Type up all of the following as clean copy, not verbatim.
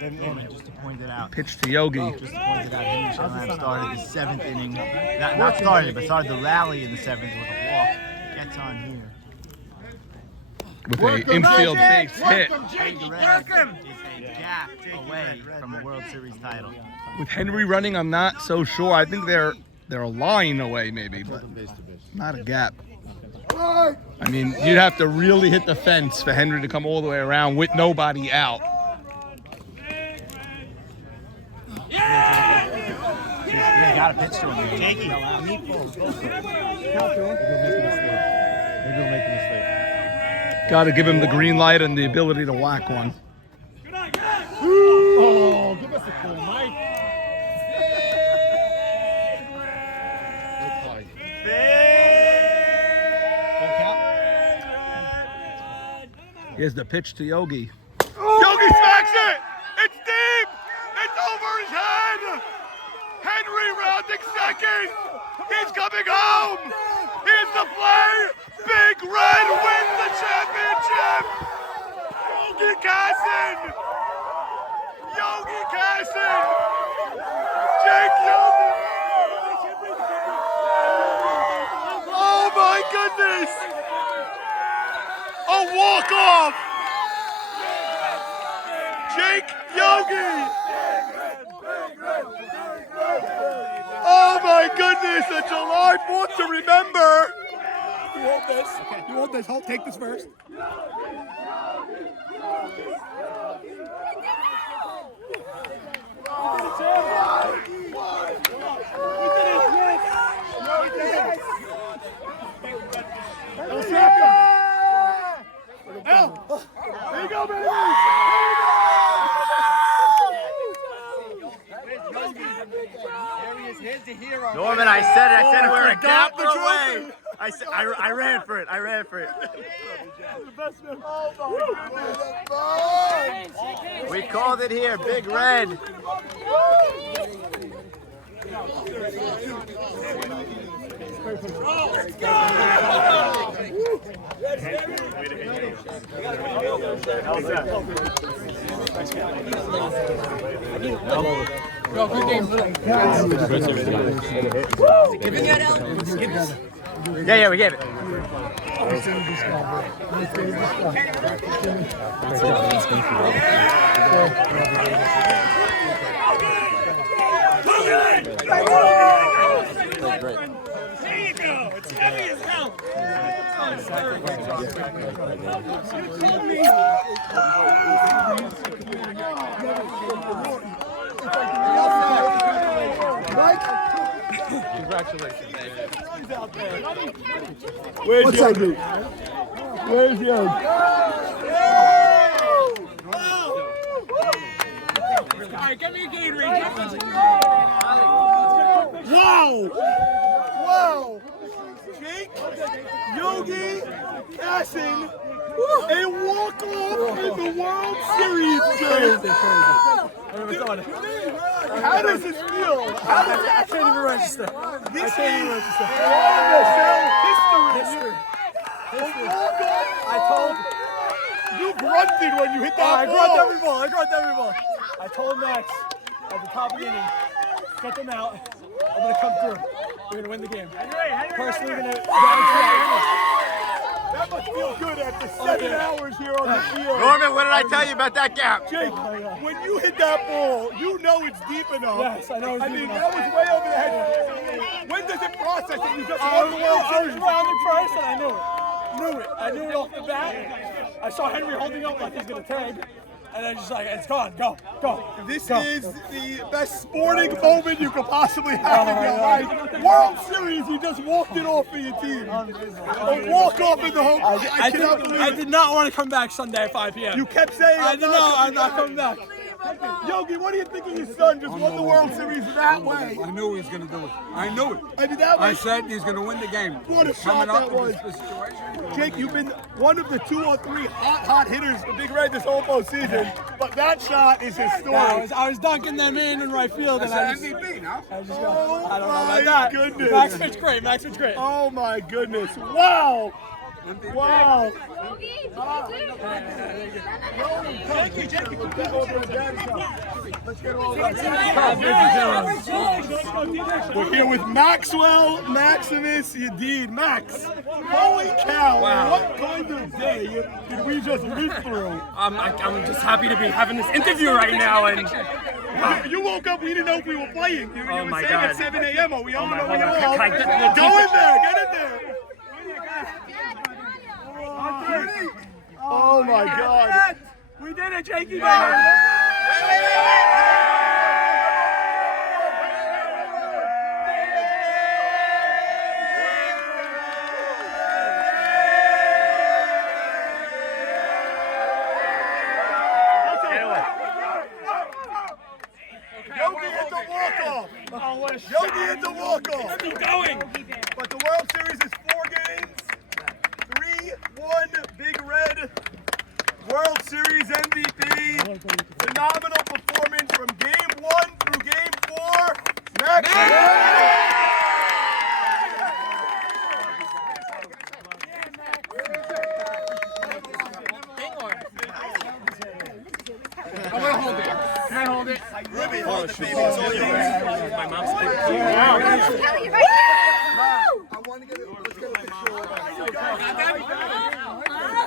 Just to point it out. Pitch to Yogi. Just to point it out, Henry Sherman started the 7th inning. Not started, but started the rally in the 7th with a walk. Gets on here. With an infield base hit. Big Red is a gap away from a World Series title. With Henry running, I'm not so sure. I think they're a line away maybe, but not a gap. I mean, you'd have to really hit the fence for Henry to come all the way around with nobody out. You got to pitch to him. Jakey. Got to give him the green light and the ability to whack one. Oh, give us a call, Mike. Here's the pitch to Yogi. Yogi smacks it! It's deep! It's over his head! Henry rounding second! He's coming home! Here's the play! Big Red wins the championship! Yogi Kassin! Yogi Kassin! Jake Yogi! Oh my goodness! A walk-off! Jake Yogi! Oh my goodness, a July 4th to remember! You want this? You want this? Hold, take this first. There you go, baby! Norman, I said we're a gap away. I ran for it. We called it here, Big Red. Bro, good game. Yeah, we gave it. Great. There you go. It's heavy as hell. Congratulations, David. Where's Yogi? Where's Yogi? Alright, get me a Gatorade. Wow! Wow! Jake Yogi Kassin, a walk-off in the World Series game. How does this feel? I can't even register. This is history. I told you grunted when you hit that ball. I grunt every ball. I told Max at the top of the inning, get them out. I'm gonna come through. We're gonna win the game. Personally, gonna that must feel good after 7 hours here on the field. Norman, what did I tell you about that gap? Jake, when you hit that ball, you know it's deep enough. Yes, I know it's deep enough. That was way over the head. When does it process it? You just won the World I was Series. rounding first and I knew it. I knew it off the bat. I saw Henry holding up like he's gonna tag. And then just like, it's gone, go. This is the best sporting moment you could possibly have in your life. World Series, you just walked it off for your team. A walk off in the home. I did not want to come back Sunday at 5 p.m. You kept saying I'm not coming back. Yogi, what do you think of your son just won the World Series that way? I knew he was going to do it. I knew it. I mean, that I was, said he's going to win the game. What a shot that was. Jake, you've been one of the 2 or 3 hot hitters for Big Red this whole postseason, but that shot is historic. I was dunking them in right field, and That's an MVP, no? I don't know Oh about my that. goodness. Max pitched great. Oh my goodness. Wow. Wow. We're here with Maxwell Maximus Yadid. Max, holy cow, what kind of day did we just live through? I'm just happy to be having this interview right now, and You woke up, we didn't know if we were playing. You Oh were my saying God. at 7 a.m. Are we on? my Are we God. on? Can I get the Go in TV? there, get in there. Oh my God. We did it, Jakey. Yogi hit the walk-off. Yogi hit the walk-off. keep going. But the World Series is 4 games. 3-1 Big Red. World Series MVP. Phenomenal performance from Game 1 through Game 4. Max. I'm gonna hold it. Can I hold it? Libby, hold the baby. It's all yours. My mom's big. I want to get it. Let's get a picture.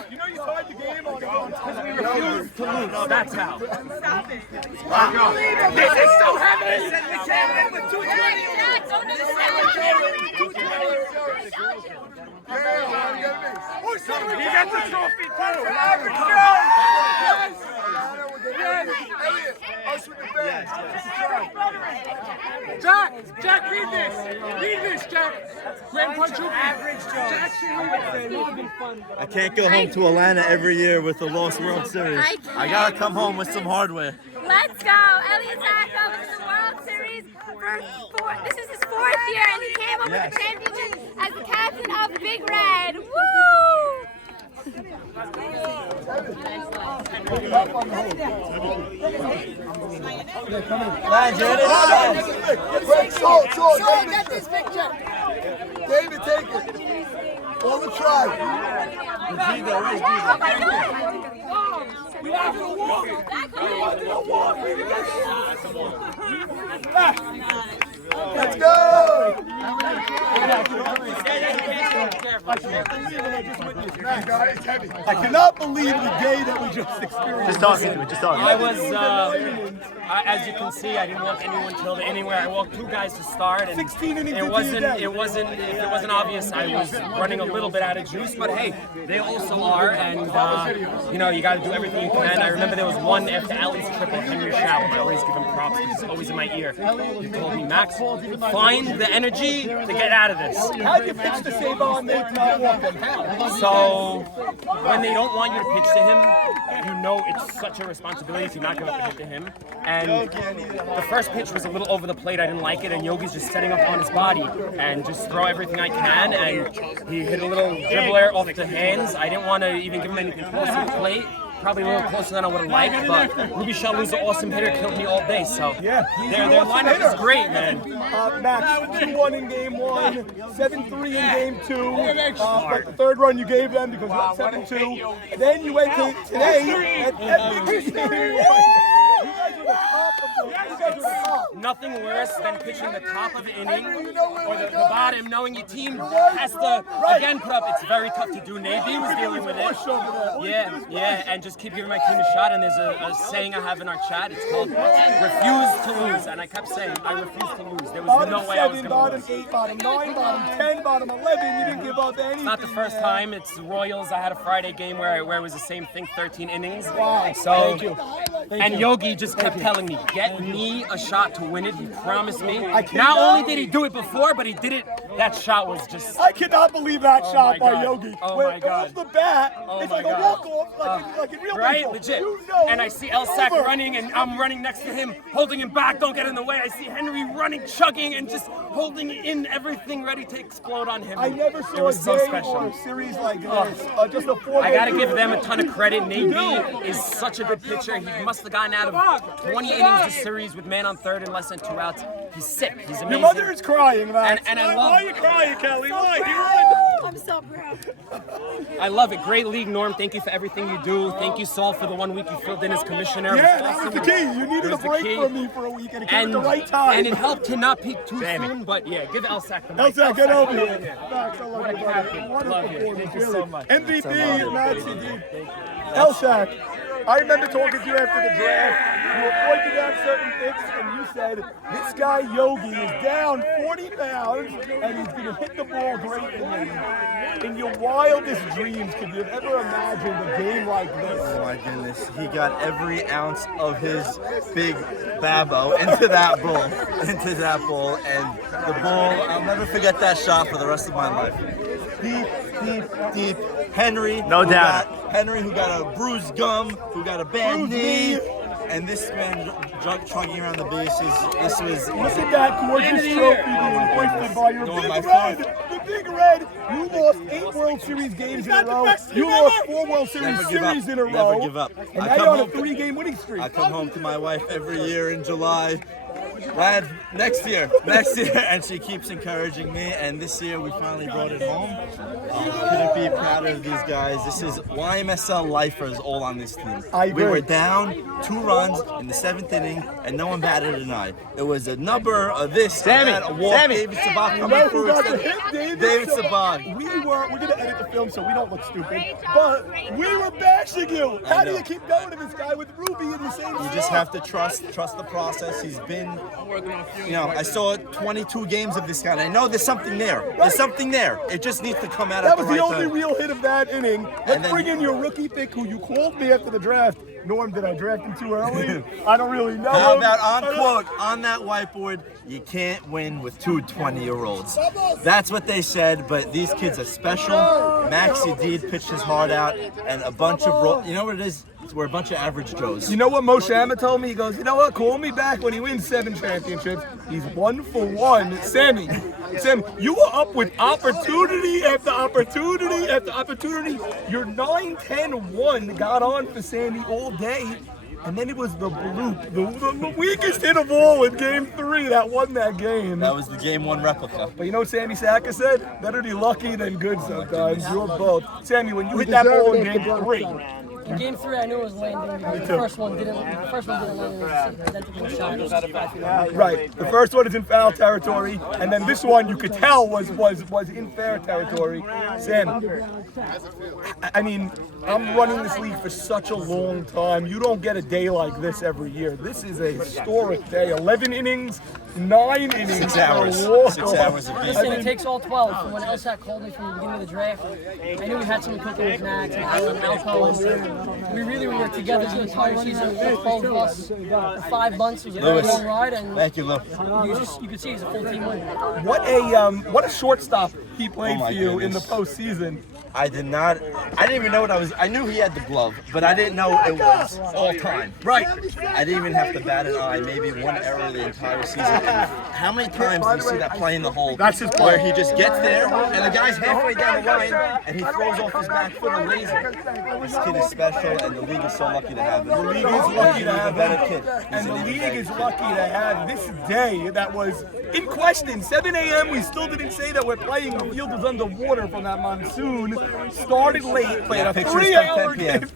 You know you started the game on because we refused to lose. That's how. This is so heavy. We came in with 220. He got the trophy too. Elliot, us with the fans. Jack, read this. Read this, Jack. Grand quadruple. Average Jack, I can't go home to Atlanta every year with the lost World Series. I gotta come home with some hardware. Let's go. Elliot Zacco wins the World Series this is his 4th year, and he came home with the championship as the captain of Big Red. Woo! Get this picture. David, take it. All the tribe. Oh my God! You have to walk. Let's go. I cannot believe the day that we just experienced. Just talking to it, just talking. I was, as you can see, I didn't walk anyone till the inning where I walked 2 guys to start, and 16 innings it wasn't obvious. I was running a little bit out of juice, but hey, they also are, and you know, you got to do everything you can. I remember there was one after Ali's triple, Henry Shower. I always give him props because he's always in my ear. He told me, Max, find the energy to get out of this. How do you pitch to save on Nate not walking? So when they don't want you to pitch to him, you know it's such a responsibility to not give up a hit to him. And the first pitch was a little over the plate. I didn't like it, and Yogi's just setting up on his body and just throw everything I can. And he hit a little dribbler off the hands. I didn't want to even give him anything close to the plate. Probably a little closer than I would have liked, but Ruby Shalu's an awesome hitter, killed me all day. So their lineup is great, man. Max, 2-1 in Game 1, 7-3 in Game 2. But the third run you gave them because you went 7-2. And then you went to today at Big Game 1. You guys are the top of the Nothing worse than pitching the top of the inning or the bottom, knowing your team has to again put up. It's very tough to do. Navy was dealing with it. Yeah, and just keep giving my team a shot. And there's a saying I have in our chat. It's called "refuse to lose." And I kept saying, I refuse to lose. There was no way I was going to lose. Bottom 8, bottom 9, bottom 10, bottom 11. You didn't give up anything. It's not the first time. It's the Royals. I had a Friday game where it was the same thing, 13 innings. Wow. So, Thank you. and Yogi just kept telling me, get me a shot to win it. He promised me. Not only did he do it before, but he did it. That shot was just... I cannot believe that shot by God. Yogi. Oh When my it God. goes the bat, Oh it's my like a God. walk-off, like in real Right, baseball. legit. You know And I see Elsack over. running, and I'm running next to him, holding him back, don't get in the way. I see Henry running, chugging, and just holding in everything ready to explode on him. I never It saw a was so game special. or a series like this. Just a 4-game. I gotta give them a ton of credit. Navy is such a good pitcher. He must have gotten out of 20 innings this series with man on third and less than 2 outs. He's sick. He's amazing. Your mother is crying, man. And I love. Why are you crying, Kelly? Why? I'm so proud. I love it. Great league, Norm. Thank you for everything you do. Thank you, Saul, for the 1 week you filled in as commissioner. Yeah, that was the key. You needed a break from me for a week, and it came at the right time. And it helped to not peak too soon, but yeah, give Elsack the mic. Elsack, get over here. Yeah. Max, I love What a you, brother. captain. What a Love you. performance, Thank you really. so much. MVP, Maxie, dude. Elsack, I remember talking to you after the draft. You were pointing out certain things, and you said, this guy Yogi is down 40 pounds, and he's going to hit the ball great in the In your wildest dreams, could you have ever imagined a game like this? Oh my goodness, he got every ounce of his big babo into that bull, and the bull, I'll never forget that shot for the rest of my life. Deep. Henry, Henry who got a bruised gum, who got a bad knee, and this man chugging around the bases. This was. Look at that gorgeous trophy being hoisted by your Big Red. The Big Red. You lost 8 World Series games in a row. You lost 4 World Series series in a row. Never give up. And now you're on a 3-game winning streak. I come home to my wife every year in July. Lad, next year, and she keeps encouraging me. And this year we finally brought it home. Couldn't be prouder of these guys. This is YMSL lifers all on this team. I agree. We were down 2 runs in the 7th inning, and no one batted an eye. It was a number of this, that, a walk. David Sabag coming Who got the hit, David Sabag. We're going to edit the film so we don't look stupid, but we were bashing you. How do you keep going to this guy with Ruby in the same You just have to trust the process. He's been, I saw 22 games of this guy, and I know there's something there. There's something there. It just needs to come out That at the was right the only time. real hit of that inning. Let's then- bring in your rookie pick who you called me after the draft. Norm, did I draft him too early? I don't really know. How him. about on that whiteboard, you can't win with 2 20-year-olds. That's what they said, but these kids are special. Maxie Deed pitched his heart out, and a bunch of, you know what it is? We're a bunch of average Joes. You know what Moshe Amma told me? He goes, you know what? Call me back when he wins 7 championships. He's 1 for 1. Sammy, you were up with opportunity after opportunity after opportunity. Your 9-10-1 got on for Sammy all day. And then it was the bloop, the weakest hit of all in Game 3 that won that game. That was the Game 1 replica. But you know what Sammy Saka said? Better be lucky than good sometimes. You're both. Sammy, when you hit that ball in Game 3, in Game 3, I knew it was landing because the first one didn't land. It was identical shot. It was 5 feet away. right. The first one is in foul territory, and then this one you could tell was in fair territory. Sam, I mean, I'm running this league for such a long time. You don't get a day like this every year. This is a historic day. 11 innings, 9 innings. 6 hours. for a 6 hours of Listen, it takes all 12. From when Elsack called me from the beginning of the draft, I knew we had something cooking with Max and Alan and Alco. We really were together the entire season. For 12 of us for 5 months. It was a very long ride, and Thank you, Lou. you could see he's a full team win. What a shortstop he played my for you in the goodness. postseason. I didn't even know I knew he had the glove, but I didn't know it was all time. Right. I didn't even have to bat an eye, maybe 1 error the entire season. And how many times do you see that play in the hole? That's his play. Where he just gets there, and the guy's halfway down the line, and he throws off his back foot and lays it. This kid is special, and the league is so lucky to have him. The league is lucky to have He's a better him. kid. And the league is lucky to have this day that was in question. 7 a.m. We still didn't say that we're playing. The field was underwater from that monsoon. Started late, played a pictures 3-hour from 10 p.m. Game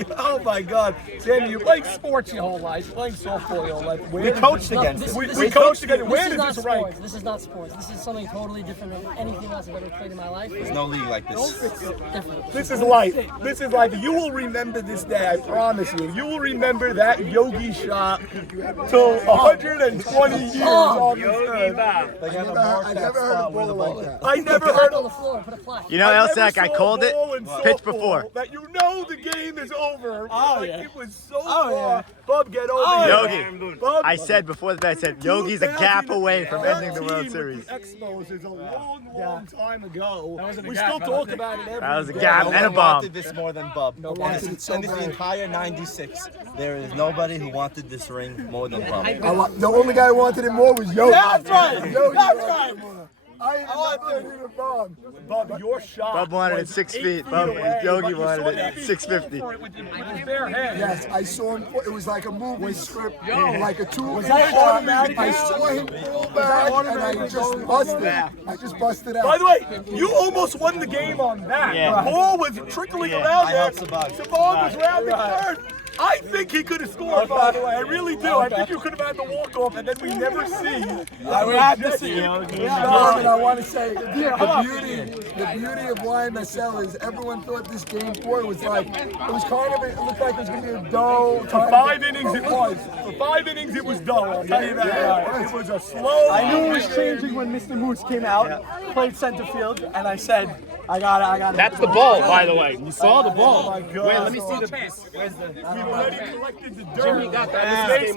3. Oh my God. Sammy, you played sports your whole life. You played softball your whole life. We coached against this- him. this We is- coached together. This Where is did not this rank? sports. This is not sports. This is something totally different than anything else I've ever played in my life. There's no league like this. Different. This is life. This is life. You will remember this day, I promise you. You will remember that Yogi shot till 120 years on this earth. They gotta mark that spot where the ball is. I never Put heard it on of the floor. Put a plaque. You know, I never Elsack, I saw a called it ball in pitch softball before. that you know the game is over. Oh, Like, yeah. It was so far. Bub, get over here. Yogi, Bub, I said before the bet, I said Yogi's a gap away from ending the World 2013 Series. with the Expos is a long time ago. wasn't a We gap, still that talk was about it every That was a day. gap No and a one bomb. wanted this more than Bub. And this is the entire 96. There is nobody who wanted this ring more than Bub. The only guy who wanted it more was Yogi. That's right. Yogi That's wanted right. it more. I didn't even Bob. Bob, your shot. Bob wanted it was 6 8 feet. feet Bob, away, Yogi but you wanted saw it AB 650. go for it with his bare hands. Yes, I saw him. It was like a movie script, like a 2 Was that automatic? I saw him pull back, and I just busted. I just busted out. By the way, you almost won the game on that. Yeah. The ball was trickling around I there. helped Sabag. Sabag was rounding third. I think he could have scored, by the way. I really do. I think you could have had the walk-off, and then we never see. I would have to see. And I want to say, the beauty of YMSL is everyone thought this game 4 was like, it looked like it was going to be a dull. For 5 innings it was. For 5 innings it was dull, I'll tell you that. It was a slow. I knew it was changing when Mr. Moose came out, played center field, and I said, I got it. That's the ball, by the way. You saw the ball. Oh my God. Wait, let me see the piece. Where's the? We've already collected the dirt. Jimmy got that. This game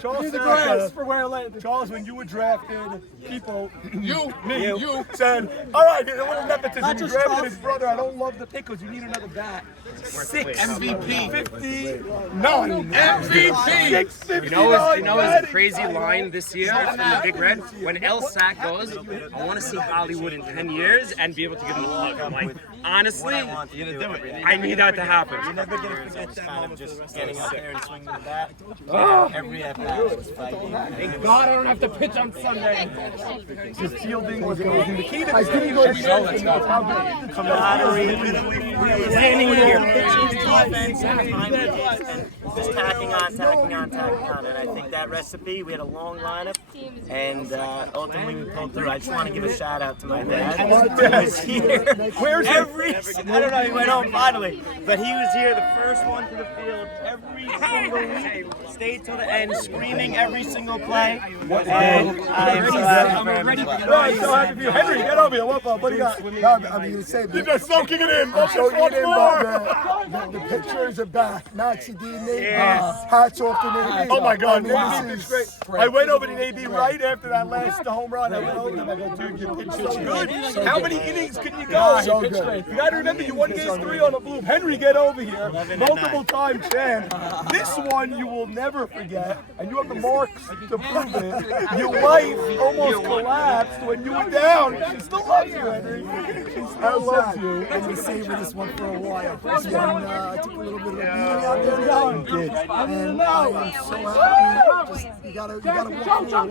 Charles, The grass for where I landed. Charles, when you were drafted, people, you said, all right, a little nepotism. You drafted his brother. I don't love the pick because you need another bat. 6 MVP. 59. MVP. 659. You know his crazy line this year in the Big Red? When El Sack goes, I want to see Hollywood in 10 years and be able to give him a hug. I'm like, honestly, I need that to happen. You're never going to forget that moment just getting up there and swinging the bat. Every at-bat was fighting. Thank God I don't have to pitch on Sunday. His fielding was amazing. The key to this team is how good Standing here, pitching defense and and just tacking on. And I think that recipe, we had a long lineup, and ultimately we pulled through. I just want to give a shout out to my dad. He was here. Where's I don't know, he went home finally, but he was here the first one to the field every single week. Stayed till the end, screaming every single play. And I am so happy for him as well. I'm so happy for you. Henry, get over here. What do you got? I'm going to say, You're just soaking it in. soaking it in, Bob. The pictures are back. Maxie D, Nate, hats off to Nate. Oh my God, I mean, Nate this pitched is great. I went over to AB right after that last home run. I went over to him. I go, dude, you pitched so good. How many innings can you go? So good. You got to remember, you won game 3 on the Bloom. Henry, get over here. Multiple-time champ. This one you will never forget, and you have the marks to prove it. Your wife almost collapsed when you were down. She still loves you, Henry. She still loves you. I'm going to savor this one for a while. This one, I took a little bit of a beating out there today. And I am so happy. Just, you gotta walk through it.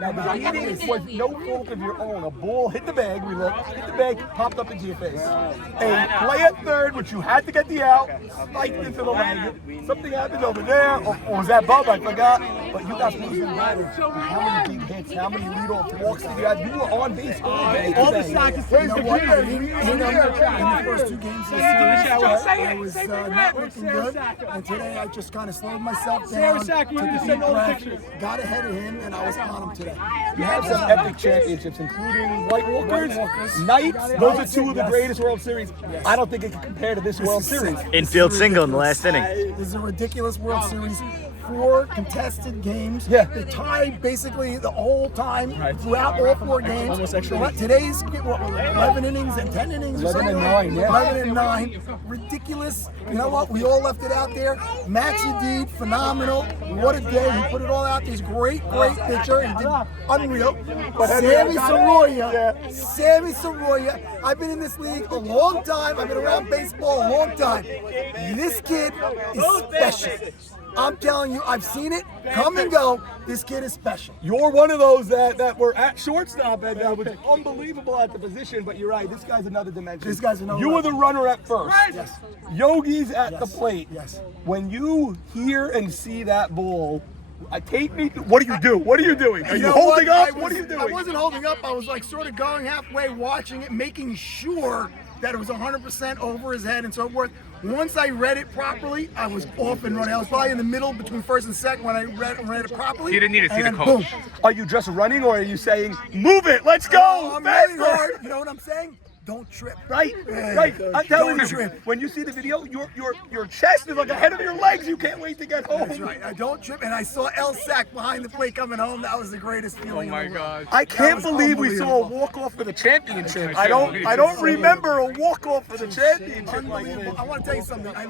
Now, the beating was no fault of your own. A ball hit the bag, we looked, hit the bag, popped up into your face. A play at third, which you had to get the out, spiked into the leg. Something happened over there, or was that Bob? I forgot. But you got moving ladder. How many big hits, how many leadoff walks did you have? You were on base all day. All the sack is You know what? In the first 2 games of the series, I was not looking good. And today I just kind of slowed myself down, took a deep breath, got ahead of him, and I was on him today. You have some epic championships, including White Walkers, Knights. Those are 2 of the greatest World Series. I don't think it can compare to this World Series. Infield single in the last inning. This is a ridiculous World Series. 4 contested games. Yeah. They tied basically the whole time throughout all 4 games. Almost extra innings. Today's 11 innings and 10 innings. 11 and 9, yeah. 11 and 9. Ridiculous. You know what? We all left it out there. Maxie D, phenomenal. What a day. He put it all out there. He's a great pitcher. He did unreal. But Sammy Soroya. I've been in this league a long time. I've been around baseball a long time. This kid is special. I'm telling you, I've seen it come and go. This kid is special. You're one of those that were at shortstop and was unbelievable at the position, but you're right, this guy's another dimension. This guy's another You were the runner at first. Yes. Yogi's at the plate. Yes. When you hear and see that ball, take me. What do you do? What are you doing? Are you holding up? What are you doing? I wasn't holding up. I was like sort of going halfway, watching it, making sure that it was 100% over his head and so forth. Once I read it properly, I was off and running. I was probably in the middle between first and second when I read it properly. You didn't need to see the coach. Boom. Are you just running, or are you saying, "Move it, let's go"? I'm running hard. You know what I'm saying? Don't trip. Right. I'm telling Don't you, trip. when you see the video, your chest is like ahead of your legs. You can't wait to get home. That's right. I don't trip. And I saw El Sack behind the plate coming home. That was the greatest feeling. Oh my God. I can't believe we saw a walk-off for the championship. I don't remember a walk-off for the championship like this. Unbelievable. I want to tell you something. I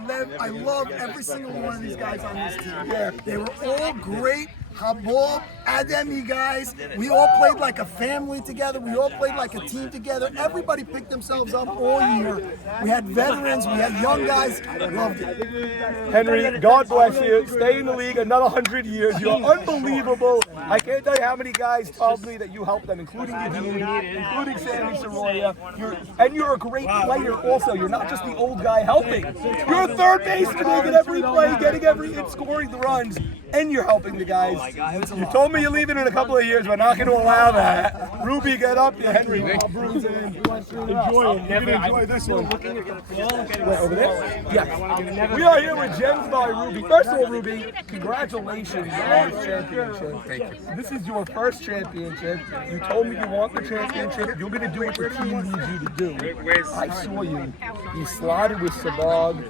love every single one of these guys on this team. Yeah. They were all great, Habub, Adem, you guys. We all played like a family together. We all played like a team together. Everybody picked themselves up all year. We had veterans, we had young guys. Loved it. Henry, God bless you. Stay in the league another 100 years. You're unbelievable. I can't tell you how many guys told me that you helped them, including Yadin, including Sammy Soroya. You're a great player also. You're not just the old guy helping. You're a third baseman making every play, getting every hit, scoring the runs, and you're helping the guys. You told me you're leaving in a couple of years. We're not going to allow that. Ruby, get up. Yeah, Henry, enjoy it. You're going to enjoy this one. Wait, over there? Yes. We are here with Gems by Ruby. First of all, Ruby, congratulations on this championship. Thank you. This is your first championship. You told me you want the championship. You're going to do what the team needs you to do. I saw you. You slotted with Sabag.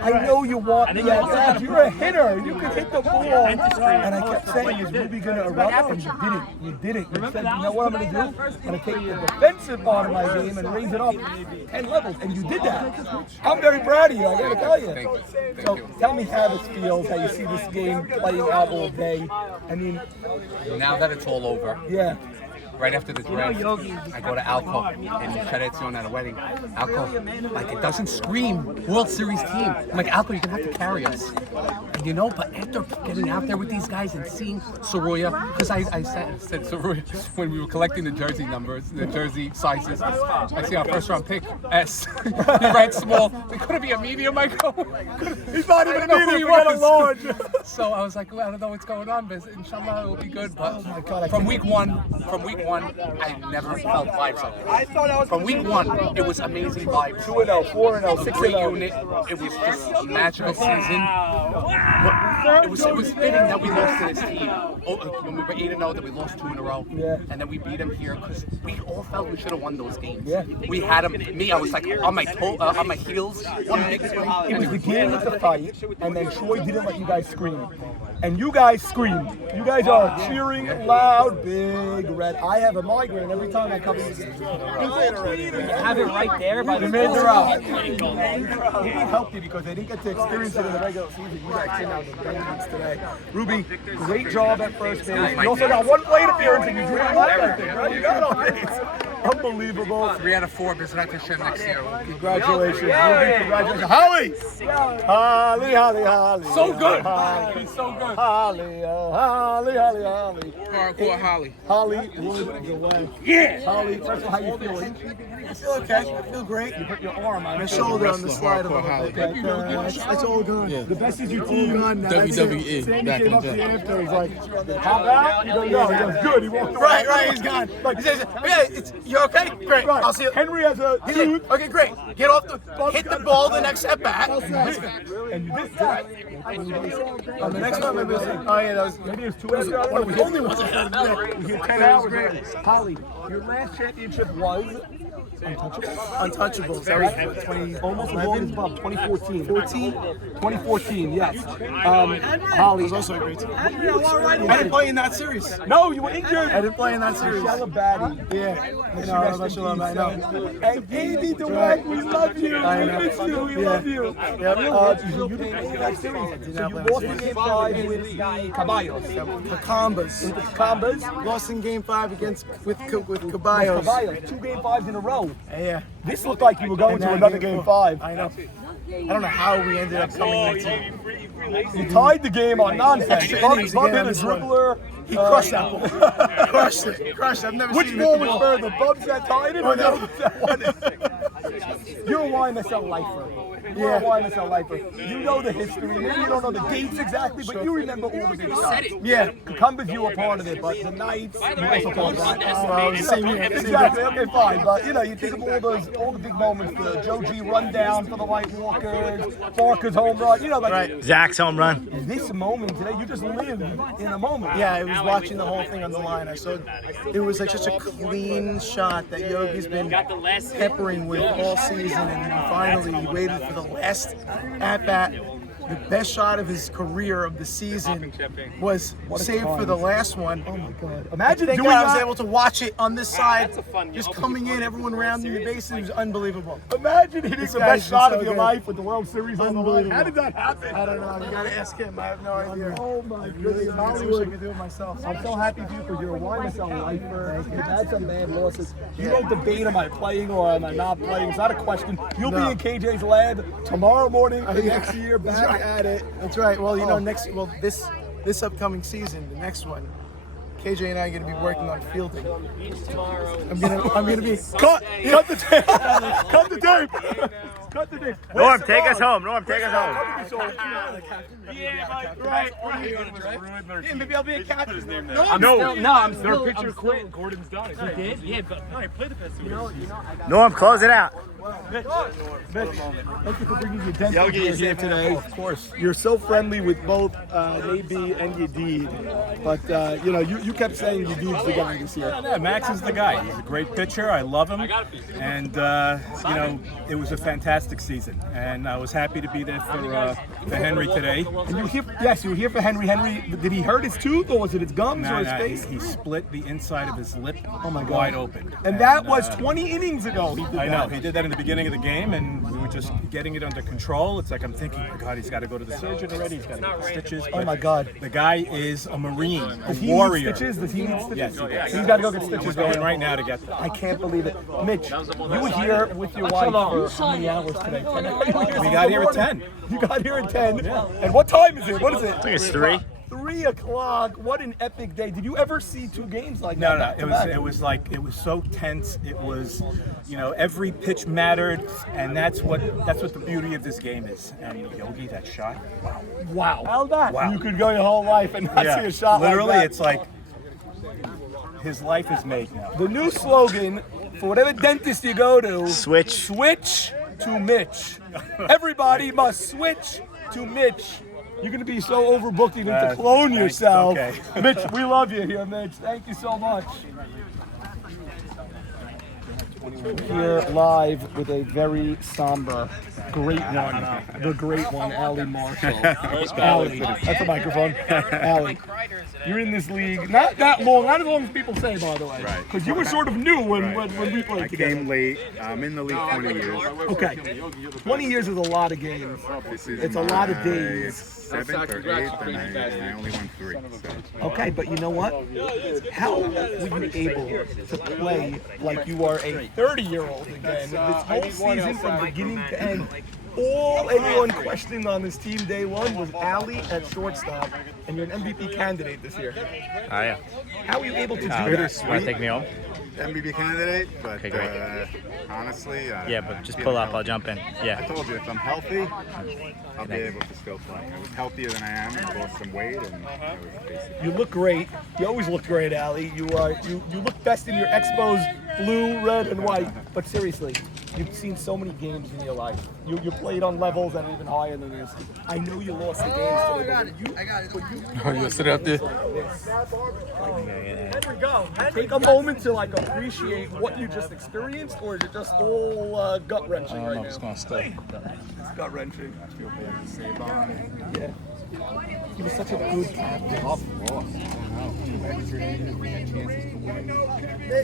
I know you want the at-bat. You're a hitter. You can hit the ball. And I kept saying, is Ruby going to erupt? And you didn't. You didn't. You said, you know what I'm going to do? I'm going to take the defensive part of my game and raise it up 10 levels. And you did that. I'm very proud of you. I got to tell you. Thank So you. tell me how this feels, how you see this game playing out all day. I mean, Now that it's all over, yeah. right after the draft, I go to Alco and Federazione at a wedding. Alco, like, it doesn't scream World Series team. I'm like, Alco, you're gonna have to carry us. And you know, but after getting out there with these guys and seeing Soroya, because I said Soroya when we were collecting the jersey numbers, the jersey sizes. I see our first round pick, S. He writes small. It could be a medium. I go. He's not even a medium. He Got a was. large. So I was like, well, I don't know what's going on, but inshallah it will be good. But God, from week one, I never felt vibes like this. From week one, it was amazing vibes. 2-0, 4-0, Great 6-0. unit. It was just a magical season. It was fitting that we lost to this team. When we were 8-0, that we lost 2 in a row. Yeah. And then we beat them here because we all felt we should have won those games. Yeah. We had them. Me, I was like on my heels. One big swing. It was the game of the fight, and then Troy didn't let you guys scream. And you guys screamed. You guys are cheering loud, big red. I have a migraine every time I come in this game. Have it right there by the Made their out. Ruby helped you because they didn't get to experience it in the regular season. You guys came out with vengeance today. Ruby, great job at first base. You also got one plate appearance and you drew a line, I think, right? You got on base. Unbelievable. 3 out of 4. Bezrat Hashem next year. Congratulations, Ruby. Congratulations. Holly! Holly, Holly, Holly. So good. Holly. He's so good. Holly, oh, Holly, Holly, Holly. Hardcore Holly. Holly would the way. Yeah. Holly, first of all, how you feeling? I feel okay. I feel great. You put your arm on My it. shoulder on the slide a little bit. It's all gone. The best is your team. Gone now. That's it. WWE. Sandy came up to you after. He's like, hop out? You go, no. He goes, good. He walked away. Right, he's gone. He says, "Yeah, you're okay? Great. Right. I'll see you." Henry has a tooth. Okay, great. Get off hit the ball the next at bat. And you did that. On the next one, maybe we'll see. Oh, yeah, that was. Maybe it was 2 hours. One of the only ones. We had 10 hours. Holly, your last championship was Untouchables. Very heavy. 20, almost as long as Bob. 2014. 2014. Yes. Holly was also a great team. I didn't play in that series. No, you were injured. I didn't play in that series. Michelle Batty. Yeah. I know. And Andy DeWitt, we love you. I We know. miss you. We love you. Yep. You didn't play in that series. So you lost in game 5 with the Caballos. The Combas. With the Combas. Lost in game 5 with Caballos. Caballos. 2 game 5s in a row. Yeah. This looked like you were going to another game 5. I know. I don't know how we ended up coming into. You tied the game on nonsense. Extra Bub innings hit again a this one. dribbler. He crushed that ball. Crushed it. Crushed it. I've never Which seen ball him hit was the ball. further? Bubs that tied it or no. Bubs that won it? You're a YMSL lifer. You're a YMSL lifer. You know the history. Maybe you don't know the dates exactly, but you remember all the big shots. Yeah, Cumbers, you were part of it, but the Knights, you were also part of it. Same year. Exactly. Okay, fine. But you know, you think of all the big moments: the Joe G rundown for the White Walkers, Barker's home run. You know, like Right. Zach's home run. this moment today, you just lived in a moment. Yeah, I was watching the whole thing on the line. I saw it was like such a clean shot that Yogi's been peppering with all season, and then finally he waited for the last at bat the best shot of his career of the season was saved for the last one. Oh my God! Imagine Thank doing God that. I was able to watch it on this side, just coming in, everyone rounding the bases. It was unbelievable. Imagine hitting This the guy's best been shot so of your good. life with the World Series on the line. Unbelievable. How did that happen? I don't know. You gotta ask him. I have no idea. Oh my goodness, I wish I Hollywood. could do it myself. I'm so happy for you because you're a YSL lifer. You've had some bad losses. You don't debate, am I playing or am I not playing? It's not a question. You'll be in KJ's lab tomorrow morning for next year, back at it. That's right. Well, you know, this upcoming season, the next one, KJ and I are going to be working on fielding. I'm gonna be Cut the tape. Cut the tape. Cut the tape. Norm, take us home. Norm, take us home. Right. Yeah, maybe I'll be a captain. I'm still pitcher quit. Gordon's done. He did? Yeah, but no, he played the best. Norm, close it out. Mitch, thank you for bringing your dental Yogi gear is here here today. of course. You're so friendly with both AB and Yedid, but you know you kept saying Yedid's the guy this year. Yeah, Max is the guy. He's a great pitcher. I love him. And, you know, it was a fantastic season. And I was happy to be there for Henry today. And you were here, yes, you were here for Henry. Henry, did he hurt his tooth or was it his gums or his face? He split the inside of his lip my God. wide open. And that was 20 innings ago. He did I know. that. He did that in the beginning of the game, and we were just getting it under control. It's like I'm thinking, oh my God, he's got to go to the surgeon already. He's got to get stitches. Oh my God. The guy is a Marine, a Does he warrior. need stitches? Does he need stitches? Yes, he does. He's got to go get stitches. He's going right now to get them. I can't believe it. Mitch, you were here with your wife for how many hours today? We got here at 10. You got here at 10. And what time is it? What is it? I think it's 3. 3 o'clock. What an epic day. Did you ever see 2 games like that? No. back to back? It was so tense. It was, you know, every pitch mattered, and that's what the beauty of this game is. And Yogi, that shot, Wow. How that? Wow. You could go your whole life and not see a shot literally, like that. it's like his life is made now. The new slogan for whatever dentist you go to: Switch. to Mitch. Everybody must switch to Mitch. You're going to be so overbooked you need to clone thanks. yourself. Okay. Mitch, we love you here, Mitch. Thank you so much. Here live with a very somber, great one, the great one, Allie Marshall. Allie, that's a microphone. Allie, you're in this league not that long, not as long as people say, by the way. Right. Because you were sort of new when we played I together. came late. I'm in the league 20 years. Okay, 20 years is a lot of games. This is It's a lot of my days. 7th or 8th, and I only won 3. So. Okay, but you know what? How were you able to play like you are a 30-year-old again? This whole season from beginning to end, all anyone questioned on this team day one was Allie at shortstop, and you're an MVP candidate this year. Oh, yeah. How were you able to do that? You want to take me home? MVP candidate, but Okay, great. honestly, Yeah, but just pull up. I'll jump in. I Yeah. told you, if I'm healthy, I'll be able to still play. I was healthier than I am. I lost some weight, and I was basically. You look great. You always look great, Allie. You look best in your Expos blue, red, and white. But seriously, you've seen so many games in your life. You played on levels that are even higher than this. I know you lost the games today. I got it. Oh, you'll sit up there. Take a moment to like appreciate what you just experienced, or is it just all gut wrenching right now? It's gonna stay. It's gut wrenching. Yeah. He was such a good captain.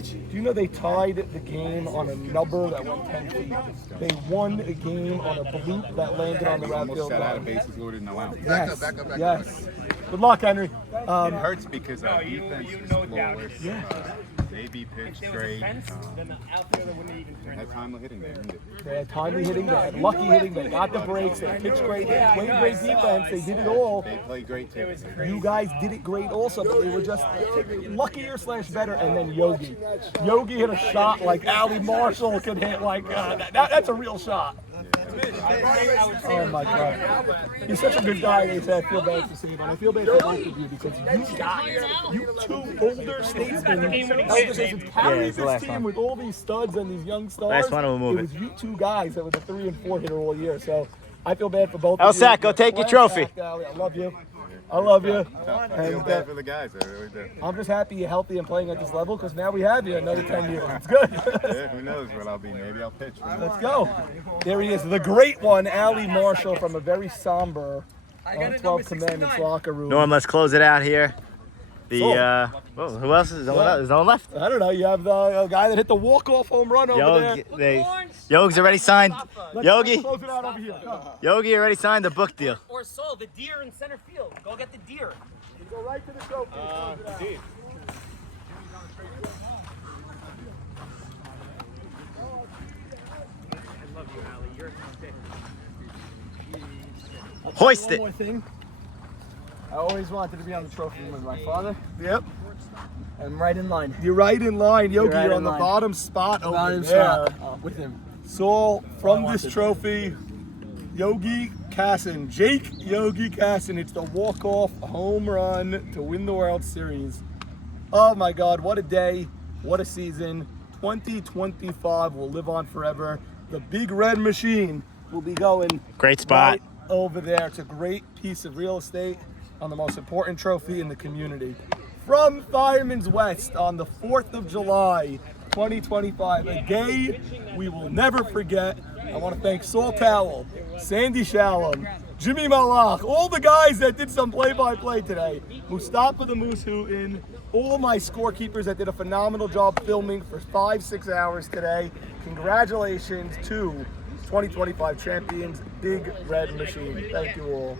Do you know they tied the game on a number that went 10 feet? They won a game on a bloop that landed on the right Almost field got out line. of bases loaded, no out. Yes. Yes. Good luck, Henry. It hurts because our defense was flawless. Yeah. AB pitched great. They had time hitting there, didn't it? They had timely hitting, they had lucky hitting, they got the breaks, they pitched great, they played great defense, they did it all. They played great too. You guys did it great also, but they were just luckier / better. And then Yogi. Yogi hit a shot like Allie Marshall could hit like, that's a real shot. Oh my God. You're such a good guy, they say I feel bad for saying, but I feel bad for both of you because you two older statesmen, elder statesmen carried this team with all these studs and these young stars. Last one, we'll move it was you two guys that were the 3 and 4 hitter all year. So I feel bad for both of you. Elsack, go take your trophy. I love you. I love you. I feel And bad for the guys. I really do. I'm just happy you're healthy and playing at this level because now we have you another 10 years. It's good. Yeah, who knows what I'll be? Maybe I'll pitch. Let's go. There he is, the great one, Ali Marshall from a very somber 12 Commandments locker room. Norm, let's close it out here. Whoa, who else is no one left? I don't know. You have the guy that hit the walk-off home run over there. Yogi's already signed. Yogi, Close it out over here. Come. Yogi already signed the book deal. Or Saul, the deer in center field. Go get the deer. Go right to the trophy. Hoist it. One more thing. I always wanted to be on the trophy room with my father. Yep. I'm right in line. You're right in line, Yogi. right You're in on the line. bottom spot over Bottom there. spot, with him. Saul, from this trophy, Yogi Kassin, Jake Yogi Kassin. It's the walk-off home run to win the World Series. Oh my God, what a day, what a season. 2025 will live on forever. The Big Red Machine will be going Great spot. right over there. It's a great piece of real estate on the most important trophy in the community. From Fireman's West on the 4th of July, 2025, a day we will never forget. I want to thank Saul Towell, Sandy Shalom, Jimmy Malach, all the guys that did some play-by-play today, Mustafa the Moose Hooten, all my scorekeepers that did a phenomenal job filming for 5-6 hours today. Congratulations to 2025 champions, Big Red Machine. Thank you all.